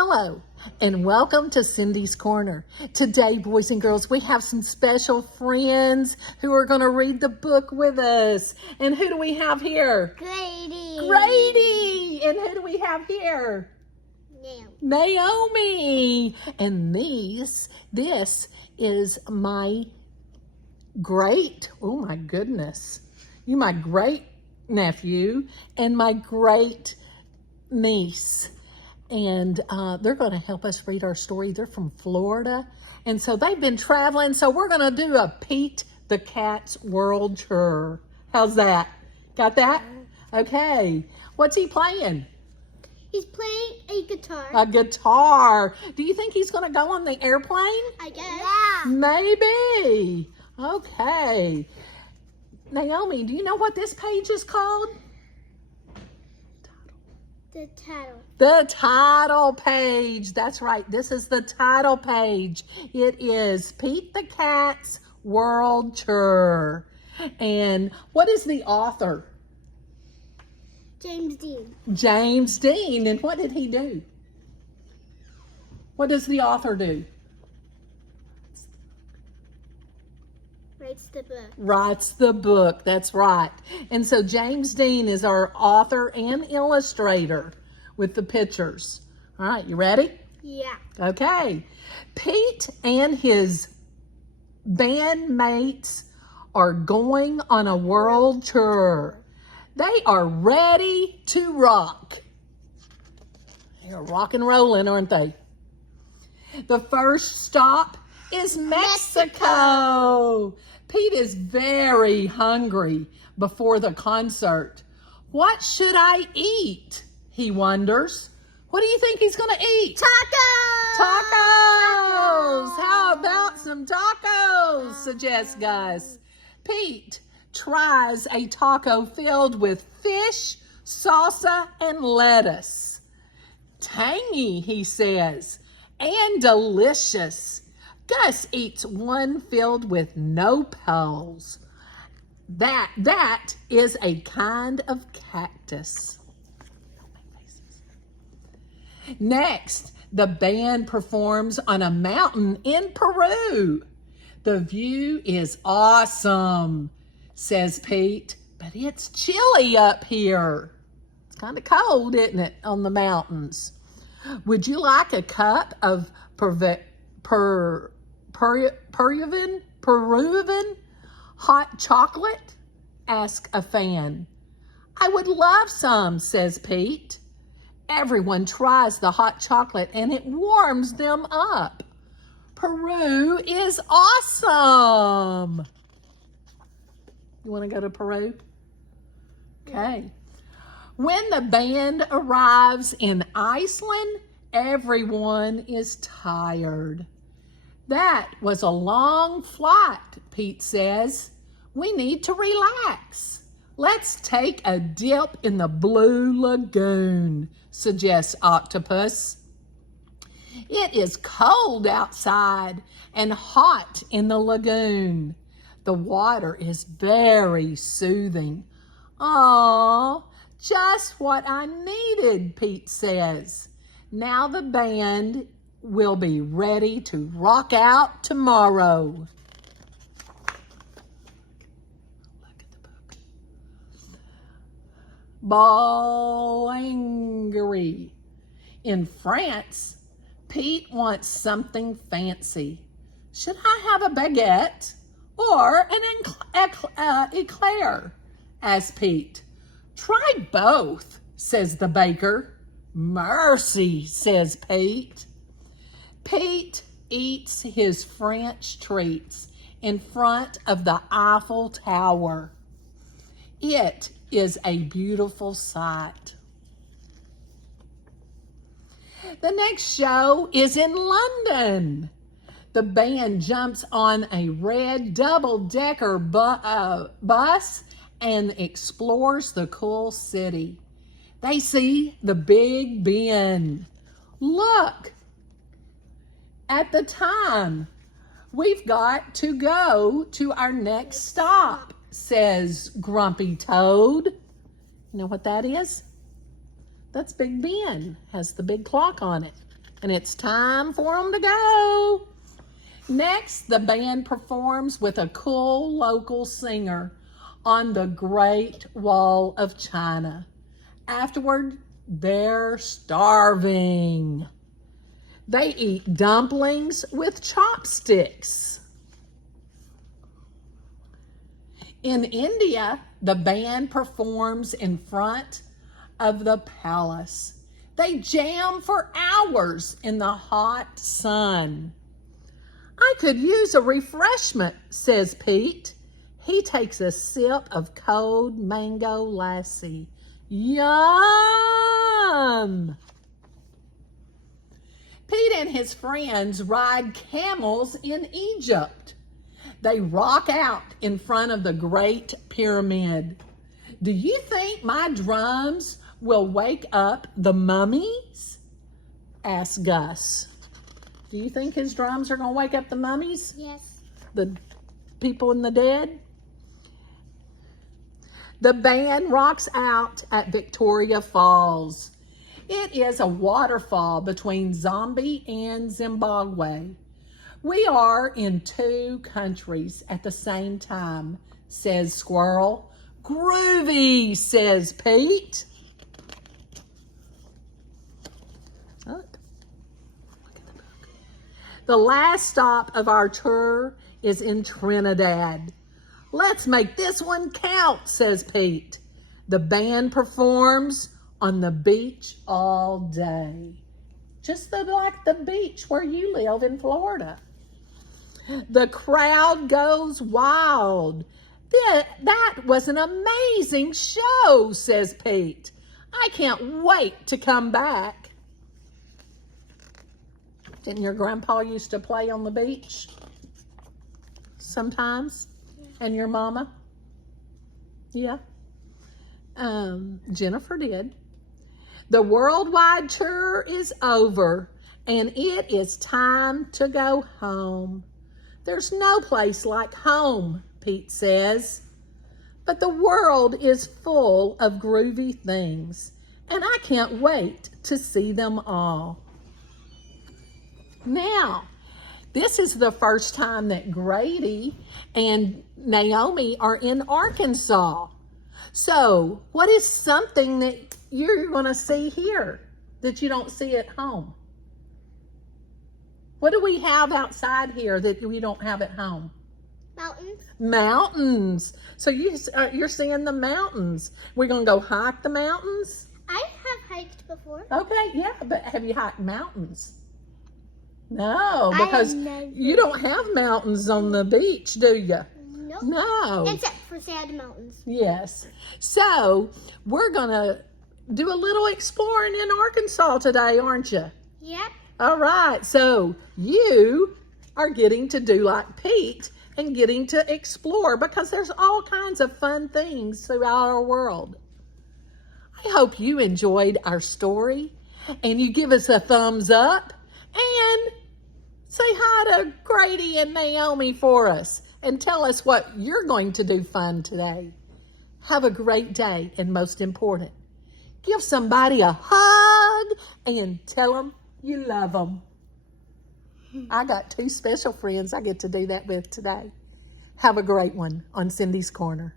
Hello, and welcome to Cindy's Corner. Today, boys and girls, we have some special friends who are going to read the book with us. And who do we have here? Grady. Grady! And who do we have here? Naomi. And this is my oh my goodness, my great nephew and my great niece. And they're going to help us read our story. They're from Florida. And so they've been traveling. So we're going to do a Pete the Cat's World Tour. How's that? Got that? Okay. What's he playing? He's playing a guitar. A guitar. Do you think he's going to go on the airplane? I guess. Yeah. Maybe. Okay. Naomi, do you know what this page is called? The title. The title page. That's right. This is the title page. It is Pete the Cat's World Tour. And what is the author? James Dean. James Dean. And what did he do? What does the author do? Writes the book. Writes the book. That's right. And so James Dean is our author and illustrator with the pictures. All right, you ready? Yeah. Okay. Pete and his bandmates are going on a world tour. They are ready to rock. They're rock and rolling, aren't they? The first stop is Mexico. Pete is very hungry before the concert. What should I eat? He wonders. What do you think he's going to eat? Tacos! Tacos! How about some tacos? Suggests Gus. Pete tries a taco filled with fish, salsa, and lettuce. Tangy, he says, and delicious. Gus eats one filled with nopals. That is a kind of cactus. Next, the band performs on a mountain in Peru. The view is awesome, says Pete, but it's chilly up here. It's kind of cold, isn't it, on the mountains? Would you like a cup of Peruvian hot chocolate? Asked a fan. I would love some, says Pete. Everyone tries the hot chocolate and it warms them up. Peru is awesome. You want to go to Peru? Okay. When the band arrives in Iceland, everyone is tired. That was a long flight, Pete says. We need to relax. Let's take a dip in the Blue Lagoon, suggests Octopus. It is cold outside and hot in the lagoon. The water is very soothing. Aw, just what I needed, Pete says. Now the band will be ready to rock out tomorrow. Boulangerie. In France, Pete wants something fancy. Should I have a baguette or an eclair? Asks Pete. Try both, says the baker. Mercy, says Pete. Pete eats his French treats in front of the Eiffel Tower. It is a beautiful sight. The next show is in London. The band jumps on a red double-decker bus and explores the cool city. They see the Big Ben. Look at the time. We've got to go to our next stop, says Grumpy Toad. You know what that is? That's Big Ben. Has the big clock on it. and it's time for them to go. Next, the band performs with a cool local singer on the Great Wall of China. Afterward, they're starving. They eat dumplings with chopsticks. In India, the band performs in front of the palace. They jam for hours in the hot sun. I could use a refreshment, says Pete. He takes a sip of cold mango lassi. Yum! Pete and his friends ride camels in Egypt. They rock out in front of the Great Pyramid. Do you think my drums will wake up the mummies? Asked Gus. Do you think his drums are going to wake up the mummies? Yes. The people in the dead? The band rocks out at Victoria Falls. It is a waterfall between Zambia and Zimbabwe. We are in 2 countries at the same time, says Squirrel. Groovy, says Pete. Look at the book. The last stop of our tour is in Trinidad. Let's make this one count, says Pete. The band performs on the beach all day. Just like the beach where you live in Florida. The crowd goes wild. That was an amazing show, says Pete. I can't wait to come back. Didn't your grandpa used to play on the beach sometimes? And your mama? Yeah. Jennifer did. The worldwide tour is over, and it is time to go home. There's no place like home, Pete says. But the world is full of groovy things, and I can't wait to see them all. Now, this is the first time that Grady and Naomi are in Arkansas. So, what is something that you're going to see here that you don't see at home? What do we have outside here that we don't have at home? Mountains. Mountains. So you're seeing the mountains. We're going to go hike the mountains? I have hiked before. Okay, yeah, but have you hiked mountains? No, because you don't have mountains on the beach, do you? Nope. No. Except for sand mountains. Yes. So we're going to do a little exploring in Arkansas today, aren't you? Yep. All right. So you are getting to do like Pete and getting to explore because there's all kinds of fun things throughout our world. I hope you enjoyed our story and you give us a thumbs up and say hi to Grady and Naomi for us and tell us what you're going to do fun today. Have a great day, and most important, give somebody a hug and tell them you love them. I got 2 special friends I get to do that with today. Have a great one on Cindy's Corner.